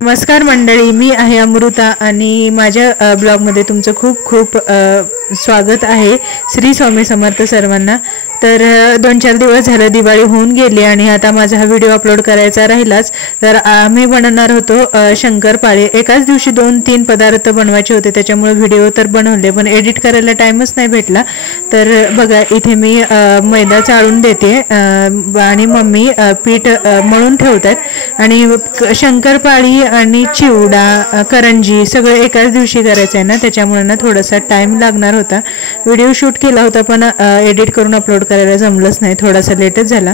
नमस्कार मंडळी, मी आहे अमृता आणि माझ्या ब्लॉगमध्ये तुमचं खूप खूप स्वागत आहे। श्री स्वामी समर्थ सर्वांना। तर 2-4 दिवस झाले दिवाळी होऊन गेली आणि आता माझा हा व्हिडिओ अपलोड करायचा राहिलाच। तर आम्ही बनवणार होतो शंकरपाळे। एकाच दिवशी 2-3 पदार्थ बनवायचे होते, त्याच्यामुळे व्हिडिओ तर बनवले पण एडिट करायला टाइमच नाही भेटला। तर बघा इथे मी मैदा चाळून देते आणि मम्मी पीठ मळून ठेवतात आणि शंकरपाळी आणि चिवडा करंजी सगळं एकाच दिवशी करायचं आहे ना, त्याच्यामुळे ना थोडासा टाइम लागणार होता। व्हिडिओ शूट केला होता पण एडिट करून अपलोड करायला जमलंच नाही, थोडासा लेटच झाला।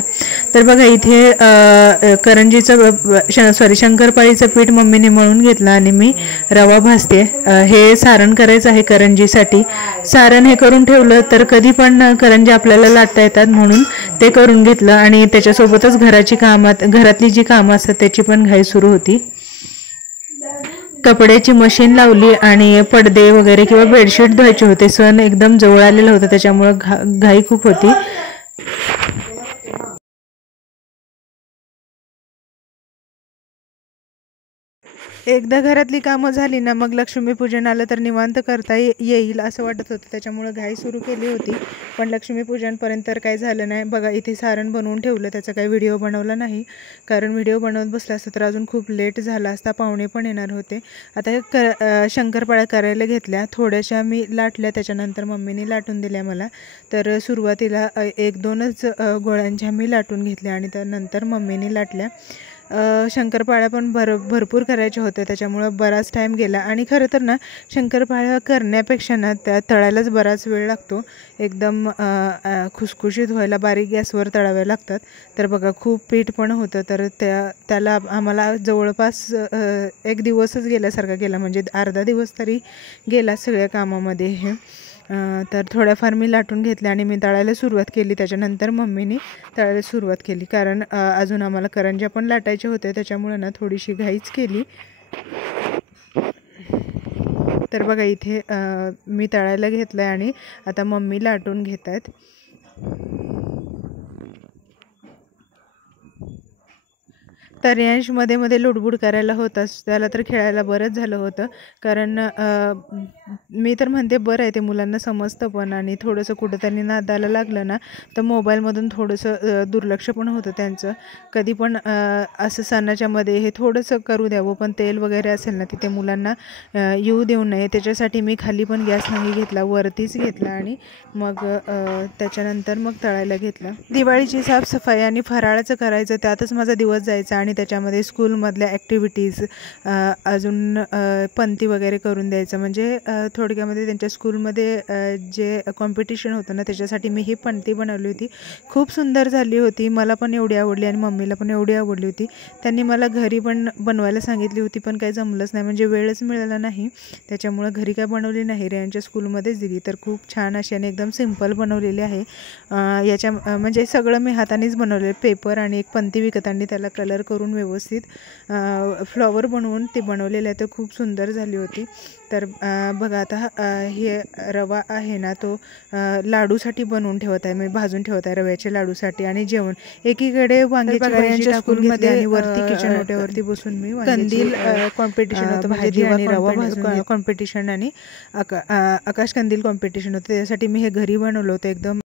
तर बघा इथे करंजीचं शंकरपाळीचं पीठ मम्मीने मळून घेतलं आणि मी रवा भाजते। हे सारण करायचं आहे करंजीसाठी। सारण हे करून ठेवलं तर कधी पण करंजी आपल्याला लाटता येतात, म्हणून ते करून घेतलं आणि त्याच्यासोबतच घरातली जी कामं असतात त्याची पण घाई सुरू होती। कपड्याची मशीन लावली आणि पडदे वगैरे किंवा बेडशीट धुवायचे होते। सण एकदम जवळ आलेला होता, त्याच्यामुळे घाई खूप होती। एकदा घरातली कामं झाली ना, मग लक्ष्मीपूजन आलं तर निवांत करता येईल असं वाटत होतं, त्याच्यामुळे घाई सुरू केली होती। पण लक्ष्मीपूजनपर्यंत तर काही झालं नाही। बघा इथे सारण बनवून ठेवलं, त्याचा काही व्हिडिओ बनवला नाही कारण व्हिडिओ बनवत बसला असतं तर अजून खूप लेट झाला असता, पाहुणे पण येणार होते। आता शंकरपाळ्या करायला घेतल्या, थोड्याशा मी लाटल्या, त्याच्यानंतर मम्मीने लाटून दिल्या मला। तर सुरुवातीला 1-2च गोळ्यांच्या मी लाटून घेतल्या आणि त्यानंतर मम्मीने लाटल्या। शंकरपाळ्या पण भरपूर करायच्या होत्या, त्याच्यामुळं बराच टाईम गेला। आणि खरं तर ना शंकरपाळ्या करण्यापेक्षा ना त्या तळायलाच बराच वेळ लागतो, एकदम खुसखुशीत व्हायला बारीक गॅसवर तळाव्या लागतात। तर बघा खूप पीठ पण होतं, तर त्याला आम्हाला जवळपास 1 दिवसच गेल्यासारखा गेला, म्हणजे अर्धा दिवस तरी गेला सगळ्या कामामध्ये हे। तर थोड्याफार मी लाटून घेतल्या आणि मी तळायला सुरुवात केली, त्याच्यानंतर मम्मीने तळायला सुरुवात केली कारण अजून आम्हाला करंज्या पण लाटायच्या होत्या, त्याच्यामुळे ना थोडीशी घाईच केली। तर बघा इथे मी तळायला घेतलं आहे आणि आता मम्मी लाटून घेत आहेत। तर यांश मध्ये लुडबुड करायला होताच, त्याला तर खेळायला बरंच झालं होतं कारण मी तर म्हणते बरं आहे ते मुलांना समजतं पण, आणि थोडंसं कुठं त्यांनी नादाला लागलं ना तर मोबाईलमधून थोडंसं दुर्लक्ष पण होतं त्यांचं। कधी पण असं सणाच्या मध्ये हे थोडंसं करू द्यावं, पण तेल वगैरे असेल ना तिथे मुलांना येऊ देऊ नये, त्याच्यासाठी मी खाली पण गॅस नाही घेतला, वरतीच घेतला आणि मग त्याच्यानंतर मग तळायला घेतलं। दिवाळीची साफसफाई आणि फराळाचं करायचं त्यातच माझा दिवस जायचा आणि त्याच्यामध्ये स्कूलमधल्या ॲक्टिव्हिटीज, अजून पंथी वगैरे करून द्यायचं, म्हणजे थोडक्यामध्ये त्यांच्या स्कूलमध्ये जे कॉम्पिटिशन होतं ना त्याच्यासाठी मी ही पंथी बनवली होती। खूप सुंदर झाली होती, मला पण एवढी आवडली आणि मम्मीला पण एवढी आवडली होती। त्यांनी मला घरी पण बनवायला सांगितली होती पण काही जमलंच नाही, म्हणजे वेळच मिळाला नाही, त्याच्यामुळं घरी काय बनवली नाही, रेयांच्या स्कूलमध्येच दिली। तर खूप छान अशी आणि एकदम सिंपल बनवलेली आहे। याच्या म्हणजे सगळं मी हातानेच बनवलेलं, पेपर आणि एक पंथी विकत आणली, त्याला कलर करून व्यवस्थित फ्लॉवर बनवून ते बनवलेलं आहे, तर खूप सुंदर झाली होती। तर बघा आता हे रवा आहे ना तो लाडूसाठी बनवून ठेवत आहे, मी भाजून ठेवत आहे रव्याच्या लाडूसाठी। आणि जेवण एकीकडे वांग्याची भाजी टाकून घेतली आणि वरती किचन ओट्यावरती बसून मी कंदील कॉम्पिटिशन होतं, भाजी आणि रवा भाजून कॉम्पिटिशन आणि आकाश कंदील कॉम्पिटिशन होतं, त्यासाठी मी हे घरी बनवलं होतं एकदम